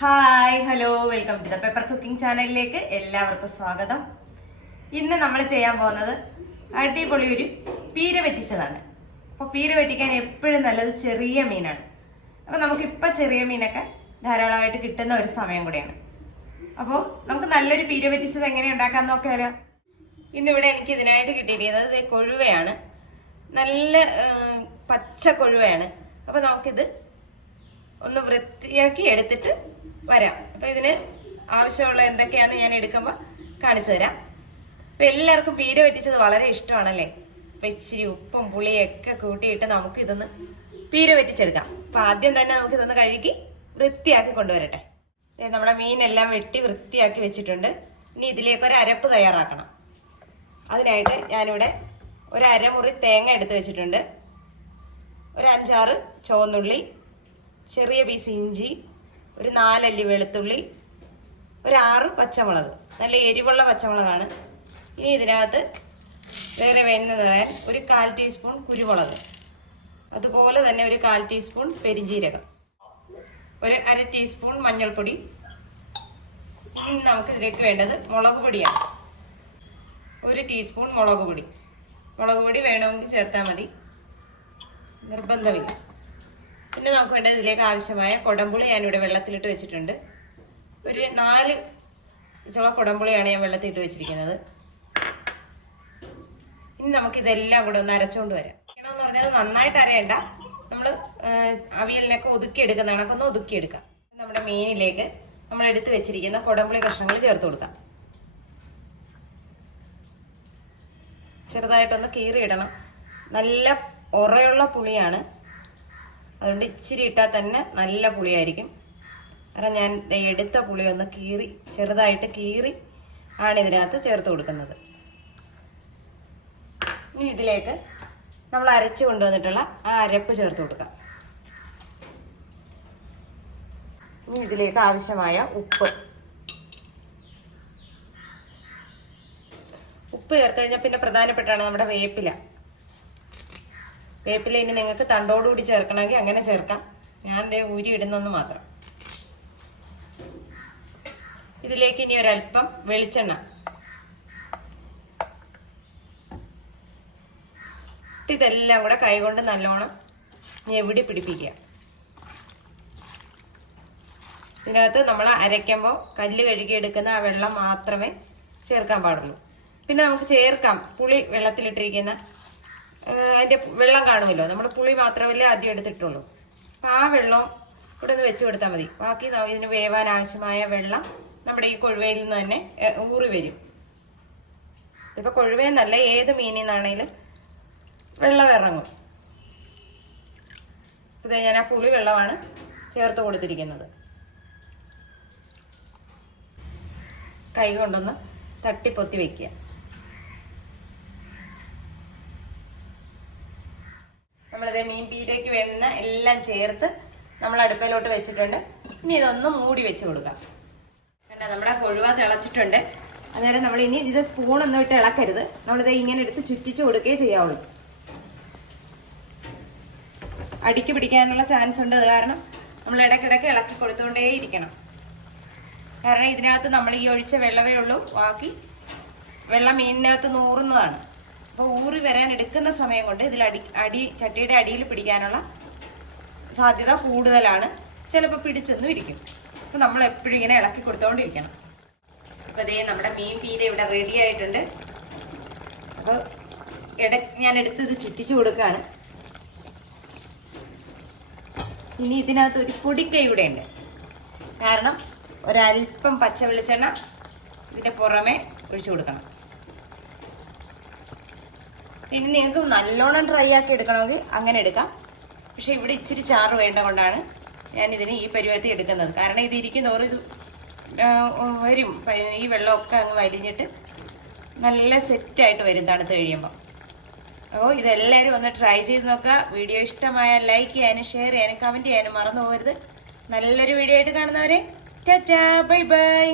Hi hello welcome to the paper cooking ചാനലിലേക്ക് എല്ലാവർക്കും സ്വാഗതം. ഇന്ന് നമ്മൾ ചെയ്യാൻ പോകുന്നത് അടിപൊളി ഒരു പീര വെറ്റിച്ചതാണ്. അപ്പോൾ പീര വെറ്റിക്കാൻ എപ്പോഴും നല്ലത് ചെറിയ മീനാണ്. അപ്പോൾ നമുക്കിപ്പോൾ ചെറിയ മീനൊക്കെ ധാരാളമായിട്ട് കിട്ടുന്ന ഒരു സമയം കൂടിയാണ്. അപ്പോൾ നമുക്ക് നല്ലൊരു പീര വറ്റിച്ചത് എങ്ങനെ ഉണ്ടാക്കാൻ നോക്കാമല്ലോ ഇന്നിവിടെ എനിക്ക് ഇതിനായിട്ട് കിട്ടിയിരിക്കുന്നത് ഇത് കൊഴുവയാണ്. നല്ല പച്ച കൊഴുവയാണ്. അപ്പോൾ നമുക്കിത് ഒന്ന് വൃത്തിയാക്കി എടുത്തിട്ട് വരാം. അപ്പൊ ഇതിന് ആവശ്യമുള്ള എന്തൊക്കെയാന്ന് ഞാൻ എടുക്കുമ്പോൾ കാണിച്ചു തരാം. അപ്പൊ എല്ലാവർക്കും പീര പറ്റിച്ചത് വളരെ ഇഷ്ടമാണല്ലേ? അപ്പൊ ഇച്ചിരി ഉപ്പും പുളിയൊക്കെ കൂട്ടിയിട്ട് നമുക്ക് ഇതൊന്ന് പീര വെറ്റിച്ചെടുക്കാം അപ്പൊ ആദ്യം തന്നെ നമുക്ക് ഇതൊന്ന് കഴുകി വൃത്തിയാക്കി കൊണ്ടുവരട്ടെ. നമ്മുടെ മീനെല്ലാം വെട്ടി വൃത്തിയാക്കി വെച്ചിട്ടുണ്ട്. ഇനി ഇതിലേക്ക് ഒരു അരപ്പ് തയ്യാറാക്കണം. അതിനായിട്ട് ഞാനിവിടെ ഒരു അരമുറി തേങ്ങ എടുത്ത് വെച്ചിട്ടുണ്ട്. ഒരു അഞ്ചാറ് ചുവന്നുള്ളി ചെറിയ പീസ് ഇഞ്ചി ഒരു നാലല്ലി വെളുത്തുള്ളി ഒരു ആറ് പച്ചമുളക്. നല്ല എരിവുള്ള പച്ചമുളകാണ്. ഇനി ഇതിനകത്ത് വേറെ വേണമെന്ന് പറയാൻ ഒരു കാൽ ടീസ്പൂൺ കുരുമുളക്. അതുപോലെ തന്നെ ഒരു കാൽ ടീസ്പൂൺ പെരിഞ്ജീരകം. ഒരു അര ടീസ്പൂൺ മഞ്ഞൾപ്പൊടി. ഇനി നമുക്ക് ഇതിലേക്ക് വേണ്ടത് മുളക് പൊടിയാണ്. ഒരു ടീസ്പൂൺ മുളക് പൊടി. മുളക് പൊടി വേണമെങ്കിൽ ചേർത്താൽ മതി. നിർബന്ധമില്ല. പിന്നെ നമുക്ക് വേണ്ടത് ഇതിലേക്ക് ആവശ്യമായ കുടംപുളി ഞാനിവിടെ വെള്ളത്തിലിട്ട് വെച്ചിട്ടുണ്ട്. ഒരു നാല് ചുള കുടംപുളിയാണ് ഞാൻ വെള്ളത്തിലിട്ട് വെച്ചിരിക്കുന്നത്. ഇനി നമുക്കിതെല്ലാം കൂടെ ഒന്ന് അരച്ചുകൊണ്ട് വരാം. എന്ന് പറഞ്ഞത് നന്നായിട്ട് അരയണ്ട. നമ്മൾ അവിയലിനൊക്കെ ഒതുക്കി എടുക്കുന്ന കണക്കൊന്ന് ഒതുക്കി എടുക്കാം. നമ്മുടെ മീനിലേക്ക് നമ്മൾ എടുത്തു വെച്ചിരിക്കുന്ന കുടംപുളി കഷ്ണങ്ങൾ ചേർത്ത് കൊടുക്കാം. ചെറുതായിട്ടൊന്ന് കീറിയിടണം. നല്ല ഉറയുള്ള പുളിയാണ്. അതുകൊണ്ട് ഇച്ചിരി ഇട്ടാൽ തന്നെ നല്ല പുളിയായിരിക്കും. കാരണം ഞാൻ എടുത്ത പുളി ഒന്ന് കീറി ചെറുതായിട്ട് കീറി ആണ് ഇതിനകത്ത് ചേർത്ത് കൊടുക്കുന്നത്. ഇനി ഇതിലേക്ക് നമ്മൾ അരച്ച് കൊണ്ടുവന്നിട്ടുള്ള ആ അരപ്പ് ചേർത്ത് കൊടുക്കാം. ഇനി ഇതിലേക്ക് ആവശ്യമായ ഉപ്പ്. ഉപ്പ് ചേർത്ത് കഴിഞ്ഞാൽ പിന്നെ പ്രധാനപ്പെട്ടാണ് നമ്മുടെ വേപ്പില. വേപ്പില ഇനി നിങ്ങൾക്ക് തണ്ടോടുകൂടി ചേർക്കണമെങ്കിൽ അങ്ങനെ ചേർക്കാം. ഞാൻ ദേ ഊരി ഇടുന്നെന്ന് മാത്രം. ഇതിലേക്ക് ഇനി ഒരല്പം വെളിച്ചെണ്ണ. ഇതെല്ലാം കൂടെ കൈകൊണ്ട് നല്ലോണം ഞെവിടി പിടിപ്പിക്കുക. ഇതിനകത്ത് നമ്മൾ അരയ്ക്കുമ്പോൾ കല്ല് കഴുകി എടുക്കുന്ന ആ വെള്ളം മാത്രമേ ചേർക്കാൻ പാടുള്ളൂ. പിന്നെ നമുക്ക് ചേർക്കാം. പുളി വെള്ളത്തിലിട്ടിരിക്കുന്ന ആ, അതിന്റെ വെള്ളം കാണുമല്ലോ? നമ്മൾ പുളി മാത്രമല്ലേ ആദ്യം എടുത്തിട്ടുള്ളൂ. അപ്പം ആ വെള്ളം ഇവിടെ ഒന്ന് വെച്ച് കൊടുത്താൽ മതി. ബാക്കി ഇതിന് വേവാൻ ആവശ്യമായ വെള്ളം നമ്മുടെ ഈ കൊഴുവയിൽ നിന്ന് തന്നെ ഊറി വരും. ഇപ്പം കൊഴുവയെന്നല്ല ഏത് മീനിൽ നിന്നാണെങ്കിലും വെള്ളം ഇറങ്ങും. ഇത് ഞാൻ ആ പുളി വെള്ളമാണ് ചേർത്ത് കൊടുത്തിരിക്കുന്നത്. കൈ കൊണ്ടൊന്ന് തട്ടിപ്പൊത്തി വെക്കുക. നമ്മളിത് മീൻ പീരയ്ക്ക് വേണ്ടുന്ന എല്ലാം ചേർത്ത് നമ്മൾ അടുപ്പിലോട്ട് വെച്ചിട്ടുണ്ട്. ഇനി ഇതൊന്ന് മൂടി വെച്ച് കൊടുക്കാം. കണ്ട നമ്മുടെ കൊഴുവ തിളച്ചിട്ടുണ്ട്. അന്നേരം നമ്മൾ ഇനി ഇത് സ്പൂണൊന്നും ഇട്ട് ഇളക്കരുത്. നമ്മളിത് ഇങ്ങനെ എടുത്ത് ചുറ്റിച്ച് കൊടുക്കുകയേ ചെയ്യാവുള്ളൂ. അടിക്ക് പിടിക്കാനുള്ള ചാൻസ് ഉണ്ട്. അത് കാരണം നമ്മൾ ഇടയ്ക്കിടയ്ക്ക് ഇളക്കി കൊടുത്തുകൊണ്ടേ ഇരിക്കണം. കാരണം ഇതിനകത്ത് നമ്മൾ ഈ ഒഴിച്ച വെള്ളമേ ഉള്ളൂ. ബാക്കി വെള്ളം മീനിനകത്ത് നൂറുന്നതാണ്. അപ്പോൾ ഊറി വരാൻ എടുക്കുന്ന സമയം കൊണ്ട് ഇതിൽ അടി അടി ചട്ടിയുടെ അടിയിൽ പിടിക്കാനുള്ള സാധ്യത കൂടുതലാണ്. ചിലപ്പോൾ പിടിച്ചെന്നും ഇരിക്കും അപ്പോൾ നമ്മൾ എപ്പോഴും ഇങ്ങനെ ഇളക്കി കൊടുത്തുകൊണ്ടിരിക്കണം അപ്പോൾ ഇതേ നമ്മുടെ മീൻ പീര ഇവിടെ റെഡി ആയിട്ടുണ്ട്. അപ്പോൾ ഇട ഞാൻ എടുത്ത് ഇത് ചുറ്റിച്ചു കൊടുക്കുകയാണ് ഇനി ഇതിനകത്ത് ഒരു പൊടിക്കൈ കൂടെ ഉണ്ട്. കാരണം ഒരല്പം പച്ച വെളിച്ചെണ്ണ ഇതിന്റെ പുറമെ ഒഴിച്ചു കൊടുക്കണം. ഇനി നിങ്ങൾക്ക് നല്ലോണം ഡ്രൈ ആക്കി എടുക്കണമെങ്കിൽ അങ്ങനെ എടുക്കാം. പക്ഷേ ഇവിടെ ഇച്ചിരി ചാറ് വേണ്ട കൊണ്ടാണ് ഞാൻ ഇതിന് ഈ പരുവത്തിൽ എടുക്കുന്നത്. കാരണം ഇത് ഇരിക്കുന്ന ഒരു വരും. ഈ വെള്ളമൊക്കെ അങ്ങ് വലിഞ്ഞിട്ട് നല്ല സെറ്റായിട്ട് വരും തണുത്ത് കഴിയുമ്പോൾ അപ്പോൾ ഇതെല്ലാവരും ഒന്ന് ട്രൈ ചെയ്ത് നോക്കുക. വീഡിയോ ഇഷ്ടമായ ലൈക്ക് ചെയ്യാനും ഷെയർ ചെയ്യാനും കമന്റ് ചെയ്യാനും മറന്നു പോകരുത്. നല്ലൊരു വീഡിയോ ആയിട്ട് കാണുന്നവരെ ടാറ്റാ ബൈ ബൈ